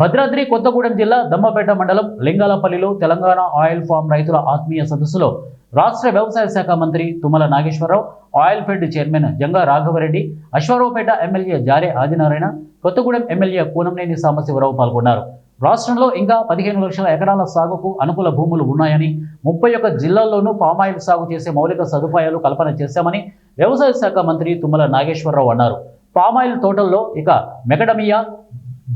భద్రాద్రి కొత్తగూడెం జిల్లా దమ్మపేట మండలం లింగాలపల్లిలో Telangana oil form రైతుల ఆత్మీయ సదస్సులో రాష్ట్ర వ్యవసాయ శాఖ మంత్రి Tummala Nageswara Rao, oil fed chairman Janga Raghava Reddy, Aswaraopeta MLA Jare Adinarayana, Kothagudem MLA Koonanneni Sambasiva Rao పాల్గొన్నారు. రాష్ట్రంలో ఇంకా 15 లక్షల ఎకరాల సాగుకు అనుకూల భూములు ఉన్నాయని, 31 జిల్లాల్లోనూ పామాయిల్ సాగు చేసే మౌలిక సదుపాయాలు కల్పన చేశామని వ్యవసాయ శాఖ మంత్రి తుమ్మల నాగేశ్వరరావు అన్నారు. పామాయిల్ తోటల్లో ఇక మెకడమియా,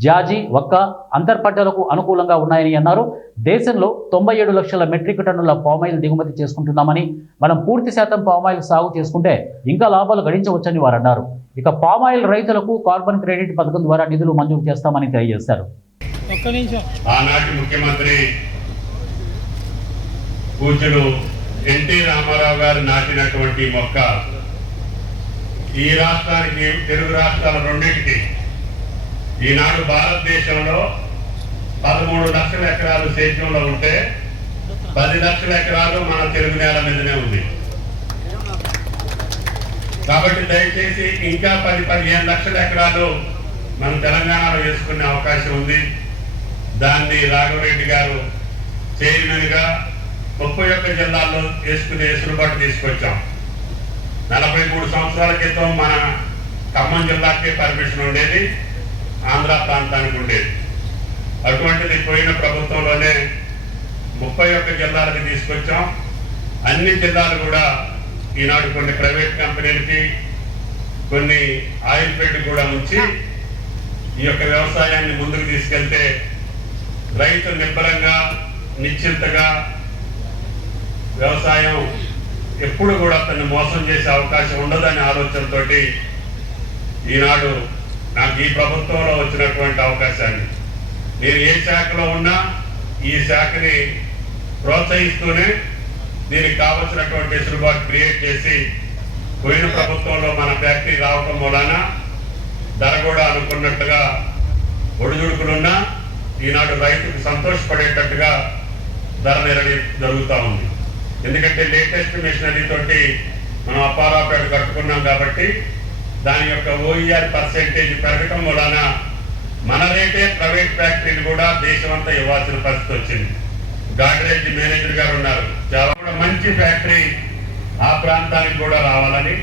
జాజి, వక్క అంతర్పంటలకు అనుకూలంగా ఉన్నాయని అన్నారు. దేశంలో 97 లక్షల మెట్రిక్ టన్నుల పామాయిల్ దిగుమతి చేసుకుంటున్నామని, మనం పూర్తి శాతం పామాయిల్ సాగు చేసుకుంటే ఇంకా లాభాలు గడించవచ్చని వారు అన్నారు. ఇక పామాయిల్ రైతులకు కార్బన్ క్రెడిట్ పథకం ద్వారా నిధులు మంజూరు చేస్తామని తెలియజేశారు. ఆనాటి ముఖ్యమంత్రి పూజ్యులు ఎన్టీ రామారావు గారు నాటినటువంటి మొక్క ఈ రాష్ట్రానికి, తెలుగు రాష్ట్రాల రెండింటికి ఈనాడు భారతదేశంలో 13 లక్షల ఎకరాలు సేద్యంలో ఉంటే 10 లక్షల ఎకరాలు మన తెలుగు నేల మీదనే ఉంది. కాబట్టి దయచేసి ఇంకా 10-15 లక్షల ఎకరాలు మన తెలంగాణలో వేసుకునే అవకాశం ఉంది. దాన్ని రాఘవరెడ్డి గారు చైర్మన్గా 31 జిల్లాల్లో వేసుకునే వెసులుబాటు తీసుకొచ్చాం. 43 సంవత్సరాల క్రితం మన ఖమ్మం జిల్లాకే పర్మిషన్ ఉండేది, ఆంధ్ర ప్రాంతానికి ఉండేది. అటువంటిది పోయిన ప్రభుత్వంలోనే 31 జిల్లాలకు తీసుకొచ్చాం. అన్ని జిల్లాలు కూడా ఈనాడు కొన్ని ప్రైవేట్ కంపెనీలకి, కొన్ని ఆయిల్ ఫెడ్ కూడా ఉంచి ఈ యొక్క వ్యవసాయాన్ని ముందుకు తీసుకెళ్తే రైతు నిబ్బరంగా, నిశ్చింతగా వ్యవసాయం ఎప్పుడు కూడా అతన్ని మోసం చేసే అవకాశం ఉండదనే ఆలోచనతో ఈనాడు నాకు ఈ ప్రభుత్వంలో వచ్చినటువంటి అవకాశాన్ని, నేను ఏ శాఖలో ఉన్నా ఈ శాఖని ప్రోత్సహిస్తూనే దీనికి కావలసినటువంటి వెసులుబాటు క్రియేట్ చేసి, పోయిన ప్రభుత్వంలో మన ఫ్యాక్టరీ రావటం మూలాన ధర కూడా అనుకున్నట్టుగా ఒడిదుడుకులున్నా ఈనాడు రైతుకు సంతోషపడేటట్టుగా ధర నిర్ణయం జరుగుతూ ఉంది. ఎందుకంటే లేటెస్ట్ మిషనరీ తోటి మనం అపారాపేట కట్టుకున్నాం కాబట్టి దాని యొక్క ఓఈఆర్ పర్సెంటేజ్ పెరగటం వలన మన రేటే ప్రైవేట్ ఫ్యాక్టరీలు కూడా దేశమంతా ఇవ్వాల్సిన పరిస్థితి వచ్చింది. గాడ్రేజ్ మేనేజర్ గారు ఉన్నారు, చాలా కూడా మంచి ఫ్యాక్టరీ ఆ ప్రాంతానికి కూడా రావాలని,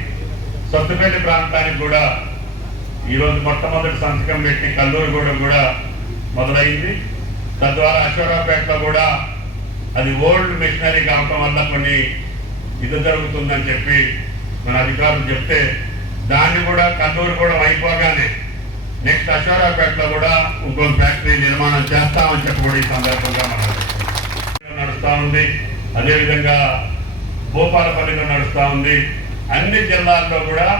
సొత్తుపేట ప్రాంతానికి కూడా ఈరోజు మొట్టమొదటి సంతకం పెట్టి కల్లూరుగూడెం కూడా మొదలైంది. తద్వారా అశ్వారావుపేటలో కూడా అది ఓల్డ్ మిషనరీ కావటం వల్ల కొన్ని ఇది జరుగుతుందని చెప్పి మన అధికారులు చెప్తే, దాన్ని కూడా కల్లూరుగూడెం అయిపోగానే నెక్స్ట్ అశ్వారావుపేటలో కూడా ఇంకో ఫ్యాక్టరీ నిర్మాణం చేస్తామని చెప్పి కూడా ఈ సందర్భంగా మనం నడుస్తూ ఉంది. అదేవిధంగా భూపాలపల్లిలో నడుస్తూ ఉంది. అన్ని జిల్లాల్లో కూడా